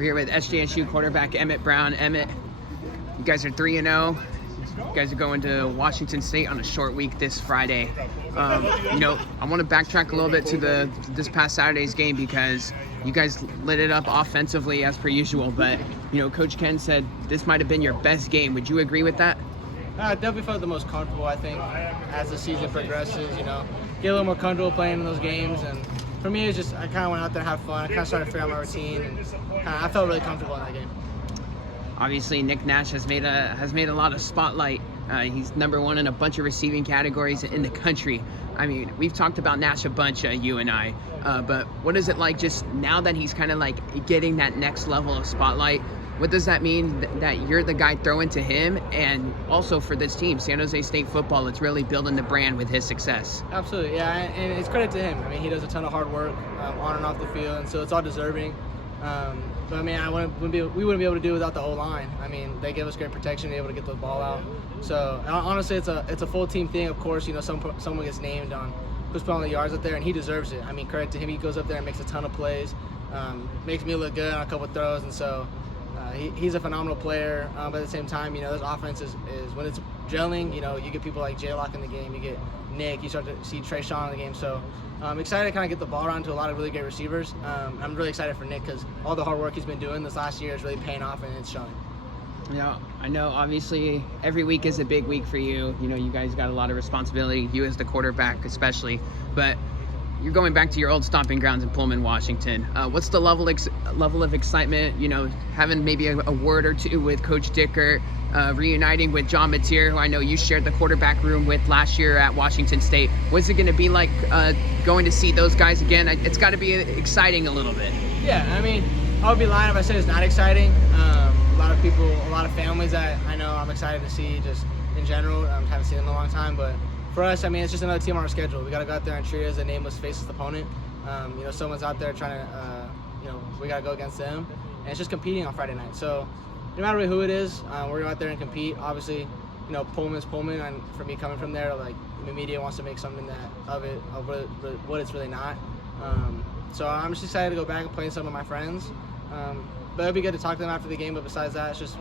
We're here with SJSU quarterback Emmett Brown. Emmett, you guys are 3-0. You guys are going to Washington State on a short week this Friday. I want to backtrack a little bit to this past Saturday's game because you guys lit it up offensively as per usual. But Coach Ken said this might have been your best game. Would you agree with that? I definitely felt the most comfortable. I think as the season progresses, get a little more comfortable playing in those games. And for me, it's just I kind of went out there and had fun. I kind of started to figure out my routine, and I felt really comfortable in that game. Obviously, Nick Nash has made a lot of spotlight. He's #1 in a bunch of receiving categories in the country. I mean, we've talked about Nash a bunch, you and I. But what is it like just now that he's kind of like getting that next level of spotlight? What does that mean that you're the guy throwing to him, and also for this team, San Jose State football, it's really building the brand with his success? Absolutely, yeah, and it's credit to him. I mean, he does a ton of hard work on and off the field, and so it's all deserving. But I mean, we wouldn't be able to do it without the O-line. I mean, they give us great protection, to be able to get the ball out. So honestly, it's a full team thing. Of course, someone gets named on who's putting the yards up there, and he deserves it. I mean, credit to him. He goes up there and makes a ton of plays, makes me look good on a couple of throws, and so he's a phenomenal player. But at the same time, this offense is when it's gelling. You get people like J-Lock in the game, you get Nick, you start to see Trey Shawn in the game. So I'm excited to kind of get the ball around to a lot of really great receivers. I'm really excited for Nick because all the hard work he's been doing this last year is really paying off, and it's showing. Yeah, I know obviously every week is a big week for you. You guys got a lot of responsibility, you as the quarterback especially, but you're going back to your old stomping grounds in Pullman, Washington. What's the level of excitement, having maybe a word or two with Coach Dicker, reuniting with John Mateer, who I know you shared the quarterback room with last year at Washington State? What's it going to be like going to see those guys again? It's got to be exciting a little bit. Yeah, I mean, I would be lying if I said it's not exciting. A lot of people, a lot of families that I know I'm excited to see just in general. Haven't seen them in a long time, but for us, I mean, it's just another team on our schedule. We got to go out there and treat it as a nameless, faceless opponent. Someone's out there trying to, we got to go against them. And it's just competing on Friday night. So no matter who it is, we're going to go out there and compete. Obviously, Pullman's Pullman. And for me coming from there, like, the media wants to make something of what it's really not. So I'm just excited to go back and play some of my friends. But it'll be good to talk to them after the game. But besides that, it's just,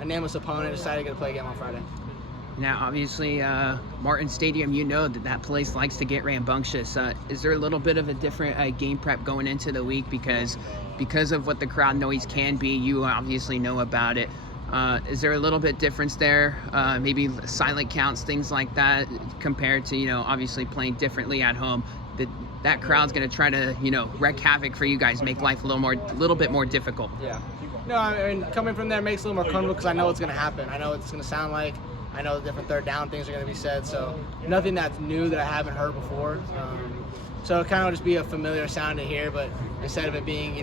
a nameless opponent. Excited to get to play a game on Friday. Now, obviously, Martin Stadium, that place likes to get rambunctious. Is there a little bit of a different game prep going into the week because of what the crowd noise can be? You obviously know about it. Is there a little bit difference there? Maybe silent counts, things like that, compared to, obviously playing differently at home? That crowd's going to try to, wreak havoc for you guys, make life a little bit more difficult. Yeah. No, I mean, coming from there makes it a little more comfortable because I know what's going to happen. I know what it's going to sound like. I know the different third down things are going to be said, so nothing that's new that I haven't heard before. So it kind of just be a familiar sound to hear, but instead of it being,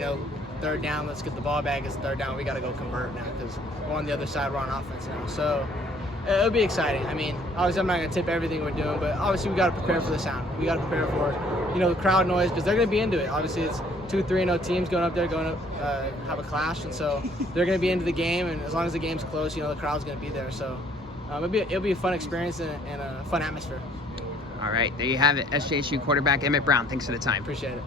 third down, let's get the ball back, it's third down, we got to go convert now because we're on the other side, we're on offense now. So it'll be exciting. I mean, obviously I'm not going to tip everything we're doing, but obviously we got to prepare for the sound. We got to prepare for, the crowd noise because they're going to be into it. Obviously it's 2 3-0 teams going up there, going to have a clash, and so they're going to be into the game, and as long as the game's close, the crowd's going to be there. So it'll be a fun experience and a fun atmosphere. All right, there you have it. SJSU quarterback Emmett Brown. Thanks for the time. Appreciate it.